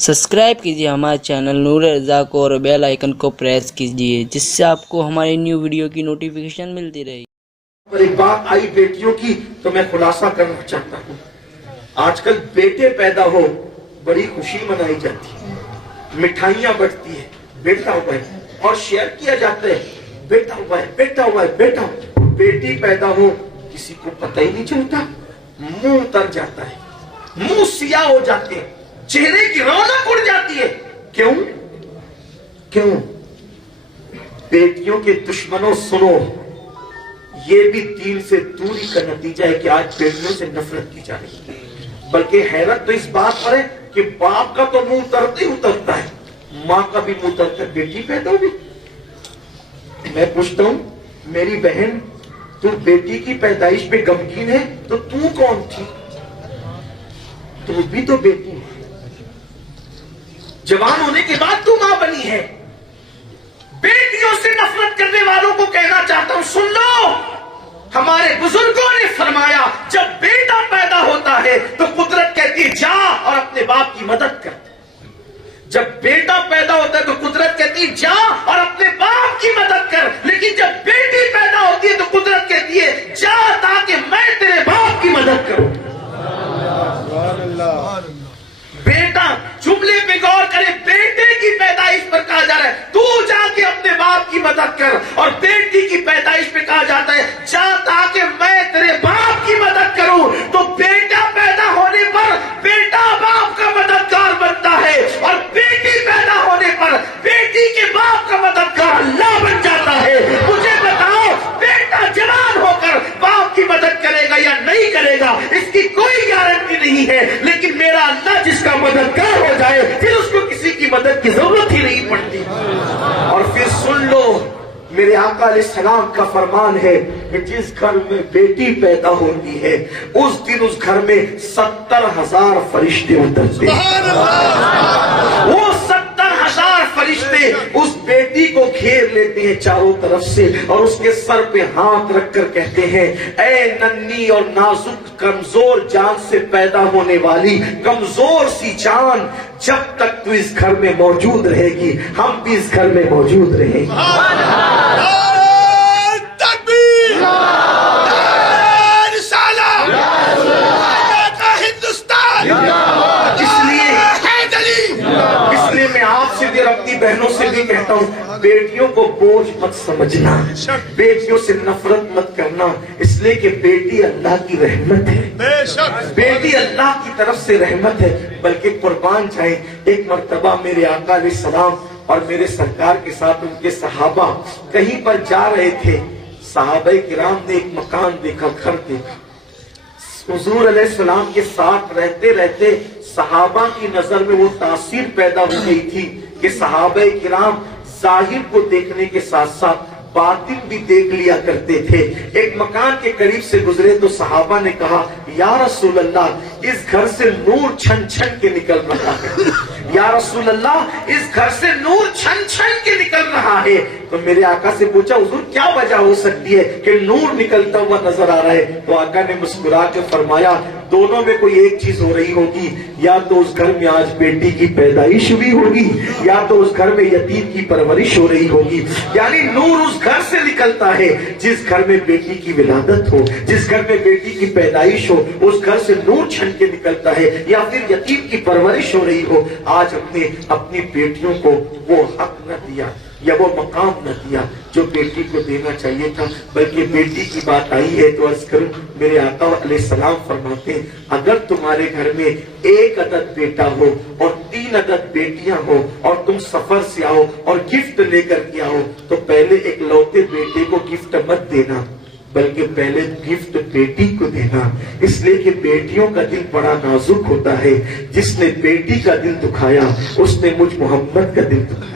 Subscribe कीजिए हमारे channel नूर रज़ा को और बेल आइकन को प्रेस कीजिए जिससे आपको हमारी न्यू वीडियो की नोटिफिकेशन मिलती रहे। पर एक बात आई बेटियों की तो मैं खुलासा करना चाहता हूँ। आजकल बेटे पैदा हो बड़ी खुशी मनाई जाती है, मिठाइयां बंटती है, बेटा हुआ है और शेयर किया जाता है, बेटा हुआ है, बेटा हुआ है, बेटा। बेटी पैदा हो किसी को पता ही नहीं चलता, मुंह उतर जाता है, मुंह सिया हो जाते हैं, चेहरे की रौनक उड़ जाती है। क्यों क्यों? बेटियों के दुश्मनों सुनो, ये भी दीन से दूरी का नतीजा है कि आज बेटियों से नफरत की जा रही है। बल्कि हैरत तो इस बात पर है कि बाप का तो मुंह उतरते ही उतरता है, माँ का भी मुंह उतरता है, बेटी पैदा होगी। मैं पूछता हूं मेरी बहन, तू बेटी की पैदाइश पे गमगीन है तो तू कौन थी? तू भी तो बेटी है, जवान होने के बाद तू मां बनी है। बेटियों से नफरत करने वालों को कहना चाहता हूं, सुन लो, हमारे बुजुर्गों ने फरमाया जब बेटा पैदा होता है तो कुदरत कहती है जा और अपने बाप की मदद कर। जब बेटा पैदा होता है तो कुदरत कहती है जा और अपने बाप की मदद कर, लेकिन जब बेटी पैदा होती है तो कुदरत कहती है जा ताकि मैं तेरे बाप की मदद करूं। बेटा, जुमले पे गौर करें, बेटे की पैदाइश पर कहा जा रहा है तू जाके अपने बाप की मदद कर, और बेटी की पैदाइश पे कहा जाता है जा ताकि मैं तेरे बाप की मदद करूं। तो बेटा पैदा होने पर बेटा बाप का मददगार बनता है, और बेटी पैदा होने पर बेटी के बाप का मददगार अल्लाह बन जाता है। मुझे बताओ, बेटा जवान होकर बाप की मदद करेगा या नहीं करेगा, इसकी कोई गारंटी नहीं है, लेकिन मेरा अल्लाह जिसका मददगार हो जाए फिर उसको किसी की मदद की जरूरत ही नहीं पड़ती। और फिर सुन लो, मेरे आका अलैहिस्सलाम का फरमान है कि जिस घर में बेटी पैदा होती है उस दिन उस घर में 70,000 फरिश्ते उतरते हैं। वो 70,000 फरिश्ते उस बेटी को घेर लेते हैं चारों तरफ से और उसके सर पे हाथ रखकर कहते हैं, ऐ नन्ही और नाजुक कमजोर जान से पैदा होने वाली कमजोर सी जान, जब तक तू इस घर में मौजूद रहेगी हम भी इस घर में मौजूद रहेंगे। इसलिए मैं आपसे भी और अपनी बहनों से भी कहता हूँ, बेटियों को बोझ मत समझना, बेटियों से नफरत मत करना, इसलिए कि बेटी अल्लाह की रहमत है, बेटी अल्लाह की तरफ से रहमत है। बल्कि कुर्बान जाए, एक मर्तबा मेरे आका अलैहिस्सलाम और मेरे सरकार के साथ उनके सहाबा कहीं पर जा रहे थे। सहाबाए किराम ने एक मकान देखा, घर देखा। हुजूर अलैहिस्सलाम के साथ रहते रहते सहाबा की नजर में वो तासीर पैदा हो गई थी कि सहाबाए किराम जाहिर को देखने के साथ साथ बातिन भी देख लिया करते थे। एक मकान के करीब से गुजरे तो सहाबा ने कहा, या रसूल अल्लाह, इस घर से नूर छन छन के निकल रहा है। या रसूल अल्लाह, इस घर से नूर छन छन के निकल रहा है। तो मेरे आका से पूछा, हुजूर क्या वजह हो सकती है कि नूर निकलता हुआ नजर आ रहा है? तो आका ने मुस्कुरा के फरमाया, दोनों में कोई एक चीज हो रही होगी, या तो उस घर में आज बेटी की पैदाइश हुई होगी या तो उस घर में यतीम की परवरिश हो रही होगी। यानी नूर उस घर से निकलता है जिस घर में बेटी की विलादत हो, जिस घर में बेटी की पैदाइश हो, उस घर से नूर छन के निकलता है, या फिर यतीम की परवरिश हो रही हो। आज हमने अपनी बेटियों को वो हक न दिया या वो मकाम न दिया जो बेटी को देना चाहिए था। बल्कि बेटी की बात आई है तो अर्ज करूं, मेरे आका अलैहिस्सलाम फरमाते हैं, अगर तुम्हारे घर में एक अदद बेटा हो और 3 अदद बेटियां हो और तुम सफर से आओ और गिफ्ट लेकर के आओ, तो पहले एक लौते बेटे को गिफ्ट मत देना, बल्कि पहले गिफ्ट बेटी को देना। इसलिए कि बेटियों का दिल बड़ा नाजुक होता है। जिसने बेटी का दिल दुखाया उसने मुझ मोहम्मद का दिल दुखाया।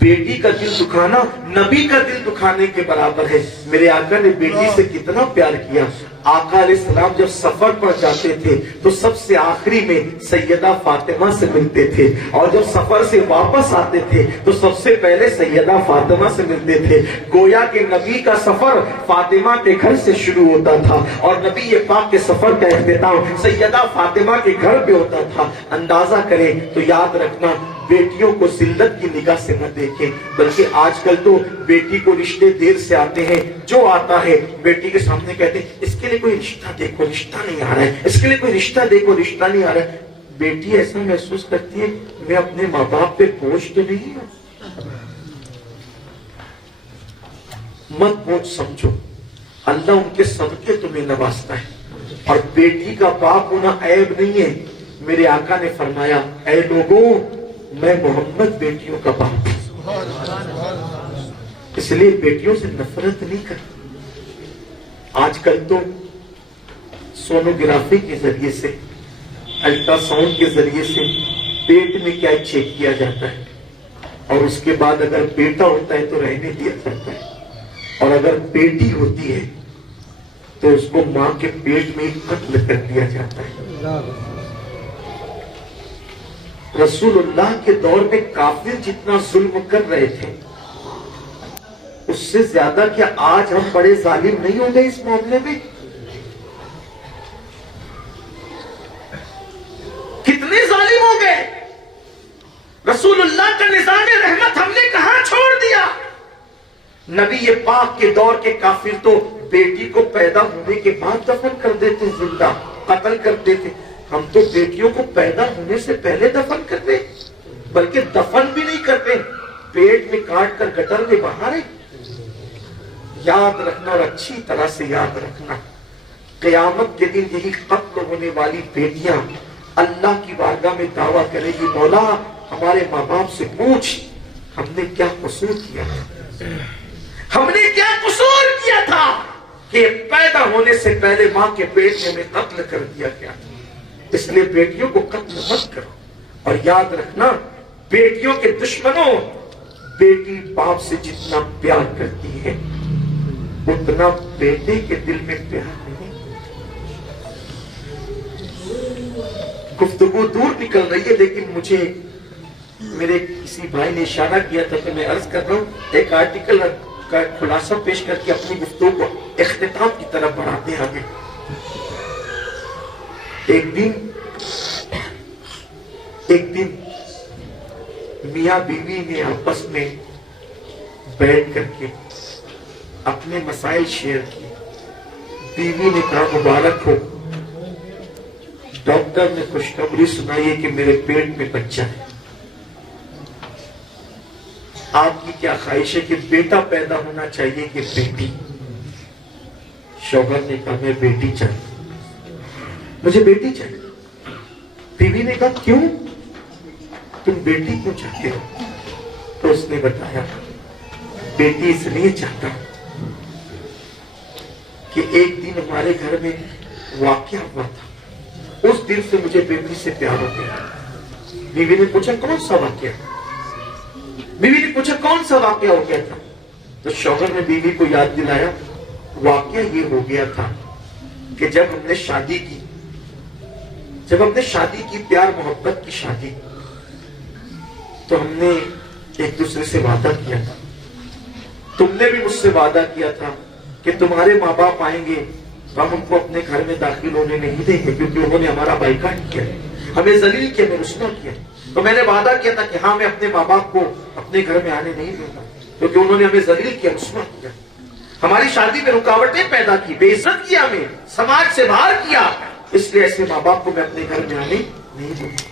बेटी का दिल दुखाना नबी का दिल दुखाने के बराबर है। मेरे आका ने बेटी से कितना प्यार किया। आका अलैहिस्सलाम जब सफर पर जाते थे तो सबसे आखिरी में सैयदा फातिमा से मिलते थे, और जब सफर से वापस आते थे तो सबसे पहले सैयदा फातिमा से मिलते थे। गोया के नबी का सफर फातिमा के घर से शुरू होता था और नबी ये पाक के सफर का इख्तिताम सैयदा फातिमा के घर पे होता था। अंदाजा करें तो याद रखना, बेटियों को जिल्लत की निगाह से न देखें, बल्कि आजकल तो बेटी को रिश्ते देर से आते हैं। जो आता है बेटी के सामने कहते हैं इसके लिए कोई रिश्ता देखो, रिश्ता नहीं आ रहा है, इसके लिए कोई रिश्ता देखो, रिश्ता नहीं आ रहा है। बेटी ऐसा महसूस करती है मैं अपने माँ बाप पे बोझ तो नहीं हूं। मत बोझ समझो, अल्लाह उनके सदके तुम्हें नवाजता है, और बेटी का बाप होना ऐब नहीं है। मेरे आका ने फरमाया, ऐ लोगों मैं मोहम्मद बेटियों का बाप हूं, इसलिए बेटियों से नफरत नहीं कर। आजकल तो सोनोग्राफी के जरिए से, अल्ट्रासाउंड के जरिए से पेट में क्या चेक किया जाता है, और उसके बाद अगर बेटा होता है तो रहने दिया जाता है, और अगर बेटी होती है तो उसको मां के पेट में ही कत्ल कर दिया जाता है। रसूलुल्लाह के दौर में काफिर जितना जुल्म कर रहे थे, उससे ज्यादा क्या आज हम बड़े जालिम नहीं हो गए इस मामले में? कितने जालिम हो गए? रसूलुल्लाह का निज़ाम रहमत हमने कहां छोड़ दिया? नबी ये पाक के दौर के काफिर तो बेटी को पैदा होने के बाद दफन कर देते, जिंदा कत्ल कर देते। हम तो बेटियों को पैदा होने से पहले दफन कर दे, बल्कि दफन भी नहीं करते, पेट में काट कर गटर में बहा रहे। याद रखना, और अच्छी तरह से याद रखना, क़यामत के दिन यही कत्ल होने वाली बेटियां अल्लाह की बारगाह में दावा करेगी, मौला हमारे माँ बाप से पूछ हमने क्या कसूर किया था, हमने क्या कसूर किया था कि पैदा होने से पहले माँ के पेट में हमें कत्ल कर दिया गया। इसलिए बेटियों को कत्ल मत करो, और याद रखना बेटियों के दुश्मनों, बेटी बाप से जितना प्यार करती है उतना बेटे के दिल में प्यार नहीं। गुफ्तगू दूर निकल रही है, लेकिन मुझे मेरे किसी भाई ने इशारा किया था तो मैं अर्ज कर रहा हूं, एक आर्टिकल का खुलासा पेश करके अपनी गुफ्तगू को इख्तिताम की तरफ बढ़ाते हैं आगे। एक दिन मियां बीवी ने आपस में बैठ करके अपने मसाइल शेयर किए। बीवी ने कहा मुबारक हो, डॉक्टर ने खुशखबरी सुनाई है कि मेरे पेट में बच्चा है, आपकी क्या ख्वाहिश है कि बेटा पैदा होना चाहिए कि बेटी? शौहर ने कहा मैं बेटी चाहिए, मुझे बेटी चाहिए। बीवी ने कहा क्यों, तुम बेटी क्यों चाहते हो? तो उसने बताया बेटी इसलिए चाहता हूं कि एक दिन हमारे घर में वाकया हुआ था, उस दिन से मुझे बेटी से प्यार हो गया। बीवी ने पूछा कौन सा वाकया? बीवी ने पूछा कौन सा वाकया हो गया था? तो शौहर ने बीवी को याद दिलाया, वाकया ये हो गया था कि जब हमने शादी की प्यार मोहब्बत की शादी, तो हमने एक दूसरे से वादा किया था, तुमने भी मुझसे वादा किया था कि तुम्हारे माँ बाप आएंगे तो हम उनको अपने घर में दाखिल होने नहीं देंगे, क्योंकि उन्होंने हमारा बाइकाट किया, हमें जलील किया, हमें रुस्वा किया। तो मैंने वादा किया था कि हाँ मैं अपने माँ बाप को अपने घर में आने नहीं दूंगा, क्योंकि उन्होंने हमें जलील किया, रुस्वा किया, हमारी शादी में रुकावटें पैदा की, बेइज्जत किया, हमें समाज से बाहर किया, इसलिए ऐसे माँ बाप को मैं अपने घर में आने नहीं दूंगा।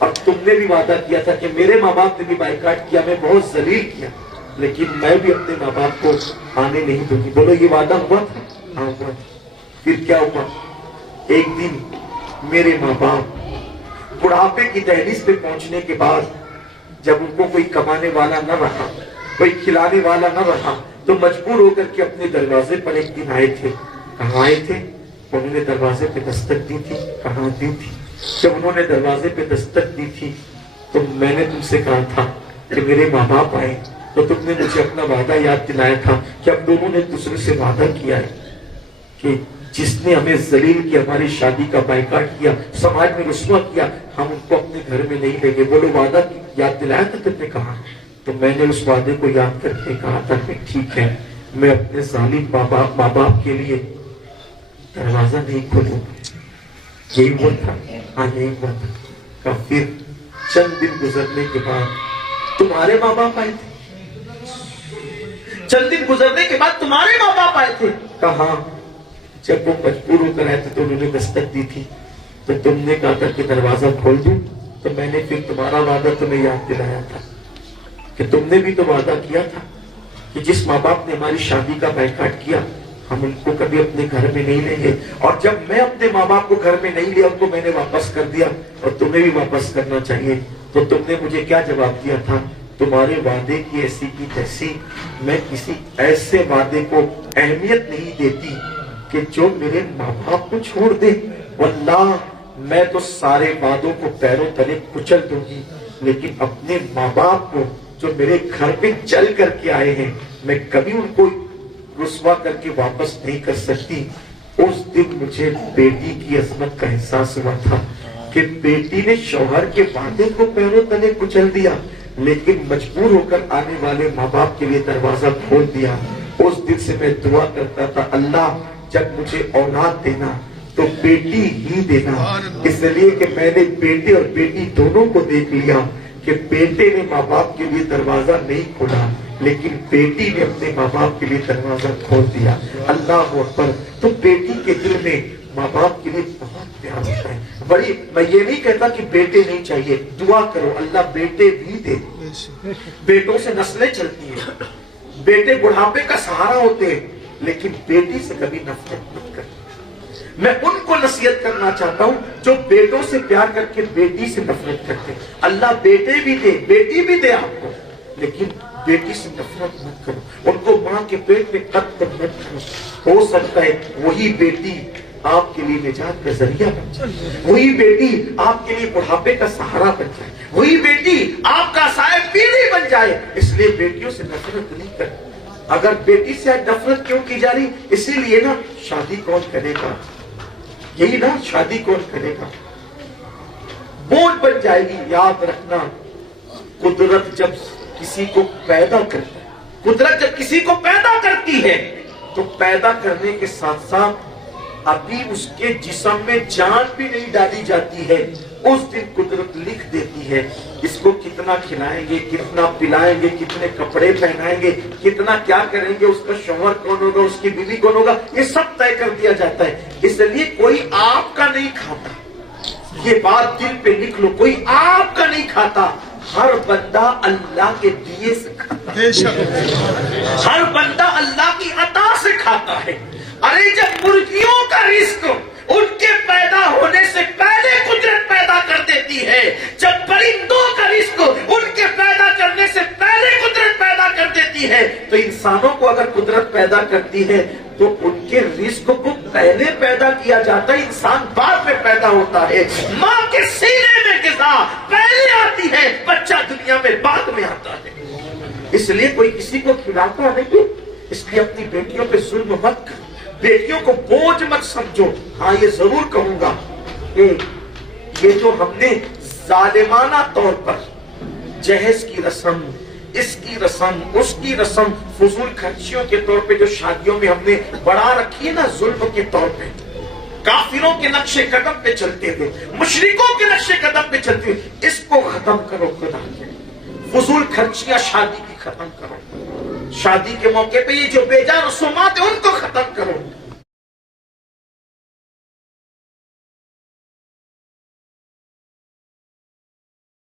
और तुमने भी वादा किया था कि मेरे माँ बाप ने भी बाइकाट किया, मैं बहुत जलील किया, लेकिन मैं भी अपने माँ बाप को आने नहीं दूंगी। बोलो ये वादा हुआ था? हाँ हुआ। फिर क्या हुआ? एक दिन मेरे माँ बाप बुढ़ापे की दहलीज पे पहुंचने के बाद, जब उनको कोई कमाने वाला न रहा, कोई खिलाने वाला न रहा, तो मजबूर होकर के अपने दरवाजे पर एक दिन आए थे। कहाँ आए थे? उन्होंने दरवाजे पे दस्तक दी थी। कहाँ दी थी? जब उन्होंने दरवाजे पे दस्तक दी थी तो मैंने तुमसे कहा था कि मेरे माँ बाप आए, तो तुमने मुझे अपना वादा याद दिलाया था कि अब दोनों ने दूसरे से वादा किया है कि جس نے ہمیں ذلیل کی ہماری شادی کا بائیکاٹ کیا, سماج میں رسوا کیا, ہم ان کو اپنے گھر میں نہیں لیں گے. بولو وعدہ یاد دلایا تھا تم نے کہا. تو میں نے اس وعدے کو یاد کر کے کہا تھا کہ ٹھیک ہے, میں اپنے ظالم ماں باپ کے لیے دروازہ نہیں کھولوں. یہی ہوا تھا, ہاں یہی ہوا تھا. کہ پھر چند دن گزرنے کے بعد تمہارے ماں باپ آئے تھے. چند دن گزرنے کے بعد تمہارے ماں باپ آئے تھے. کہاں جب وہ مجبور ہو کر آئے تھے تو انہوں نے دستک دی تھی, تو تم نے کہا تھا کہ دروازہ کھول دوں. تو میں نے پھر تمہارا وعدہ تمہیں یاد دلایا تھا کہ تم نے بھی تو وعدہ کیا تھا کہ جس ماں باپ نے ہماری شادی کا بائیکاٹ کیا ہم ان کو کبھی اپنے گھر میں نہیں لیں گے. اور جب میں اپنے ماں باپ کو گھر میں نہیں لیا, ان کو میں نے واپس کر دیا, اور تمہیں بھی واپس کرنا چاہیے. تو تم نے مجھے کیا جواب دیا تھا؟ تمہارے وعدے کی ایسی کی تیسی, میں کسی ایسے وعدے کو اہمیت نہیں دیتی کہ جو میرے ماں باپ کو چھوڑ دے. واللہ میں تو سارے وعدوں کو پیروں تلے کچل دوں گی, لیکن اپنے ماں باپ کو جو میرے گھر پہ چل کر کے آئے ہیں میں کبھی ان کو رسوا کر کے واپس نہیں کر سکتی. اس دن مجھے بیٹی کی عظمت کا احساس ہوا تھا کہ بیٹی نے شوہر کے وعدے کو پیروں تلے کچل دیا, لیکن مجبور ہو کر آنے والے ماں باپ کے لیے دروازہ کھول دیا. اس دن سے میں دعا کرتا تھا, اللہ جب مجھے اولاد دینا تو بیٹی ہی دینا. اس لیے کہ میں نے بیٹے اور بیٹی دونوں کو دیکھ لیا کہ بیٹے نے ماں باپ کے لیے دروازہ نہیں کھولا, لیکن بیٹی نے اپنے ماں باپ کے لیے دروازہ کھول دیا. اللہ اکبر. تو بیٹی کے دل میں ماں باپ کے لیے بہت پیار ہوتا ہے. بڑی میں یہ نہیں کہتا کہ بیٹے نہیں چاہیے, دعا کرو اللہ بیٹے بھی دے. بیٹوں سے نسلیں چلتی ہیں, بیٹے بڑھاپے کا سہارا ہوتے ہیں, لیکن بیٹی سے کبھی نفرت مت کرو. میں ان کو نصیحت کرنا چاہتا ہوں جو بیٹوں سے پیار کر کے بیٹی سے نفرت کرتے ہیں. اللہ بیٹے بھی دے, بیٹی بھی دے آپ کو, لیکن بیٹی سے نفرت مت کرو. ان کو ماں کے پیٹ میں قتل مت کرو. ہو سکتا ہے وہی بیٹی آپ کے لیے نجات کا ذریعہ بن جائے, وہی بیٹی آپ کے لیے بڑھاپے کا سہارا بن جائے, وہی بیٹی آپ کا سائے پیلی بن جائے. اس لیے بیٹیوں سے نفرت نہیں کرو. اگر بیٹی سے نفرت کیوں کی جا رہی؟ اسی لیے نا شادی کون کرے گا, یہی نا شادی کون کرے گا, بوجھ بن جائے گی. یاد رکھنا قدرت جب کسی کو پیدا کرتی ہے, قدرت جب کسی کو پیدا کرتی ہے تو پیدا کرنے کے ساتھ ساتھ ابھی اس کے جسم میں جان بھی نہیں ڈالی جاتی ہے. اس دن قدرت لکھ دیتی ہے اس کو کتنا کھلائیں گے, کتنا پلائیں گے, کتنے کپڑے پہنائیں گے, کتنا کیا کریں گے, اس کا شوہر کون ہوگا, اس کی بیوی کون ہوگا, یہ سب طے کر دیا جاتا ہے. اس لیے کوئی آپ کا نہیں کھاتا, یہ بات دل پہ لکھ لو, کوئی آپ کا نہیں کھاتا. ہر بندہ اللہ کے دیے سے کھاتا ہے, ہر بندہ اللہ کی عطا سے کھاتا ہے. ارے جب مرغیوں کا رزق ان کے پیدا ہونے سے پہلے قدرت پیدا کر دیتی ہے, جب پرندوں کا رزق ان کے پیدا کرنے سے پہلے قدرت پیدا کر دیتی ہے, تو انسانوں کو اگر قدرت پیدا کرتی ہے تو ان کے رزق کو پہلے پیدا کیا جاتا ہے, انسان بعد میں پیدا ہوتا ہے. ماں کے سینے میں غذا پہلے آتی ہے, بچہ دنیا میں بعد میں آتا ہے. اس لیے کوئی کسی کو کھلاتا نہیں, اس لیے اپنی بیٹیوں پہ ظلم مت کرو, بیٹیوں کو بوجھ مت سمجھو. ہاں یہ ضرور کہوں گا کہ یہ جو ہم نے ظالمانہ طور پر جہیز کی رسم, اس کی رسم, اس کی رسم, فضول خرچیوں کے طور پہ جو شادیوں میں ہم نے بڑھا رکھی ہے نا, ظلم کے طور پہ, کافروں کے نقش قدم پہ چلتے ہوئے, مشرکوں کے نقش قدم پہ چلتے ہوئے, اس کو ختم کرو. خدا کے فضول خرچیاں شادی کی ختم کرو. شادی کے موقع پہ یہ جو بے جا رسومات ہیں ان کو ختم کرو.